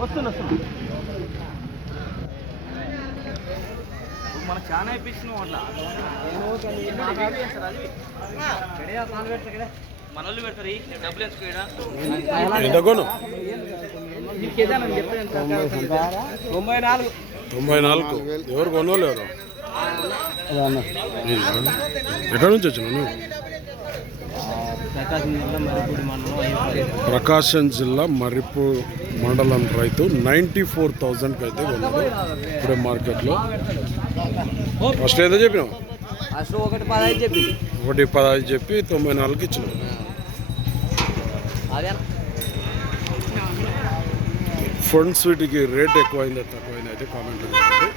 వస్తున్నా వస్తున్నా. మనకు చాలా ఇప్పించినాం అట్లా మన వాళ్ళు పెడతారు ఈ డబ్బులు కొను తొంభై నాలుగు. తొంభై నాలుగు. ఎవరు కొనోళ్ళు ఎవరు? ఎక్కడి నుంచి వచ్చినావు నువ్వు? ప్రకాశం జిల్లా మరిపూడి మండలం రైతు నైంటీ ఫోర్ థౌజండ్కి అయితే కొన్నాడు ఇప్పుడే మార్కెట్లో. ఫస్ట్ ఏదో చెప్పినావు? అసలు ఒకటి పదహైదు చెప్పి. తొంభై నాలుగుకి ఇచ్చినావు. అదే. ఫ్రంట్ స్వీట్కి రేట్ ఎక్కువైందా తక్కువైందా అయితే కామెంట్ చేయండి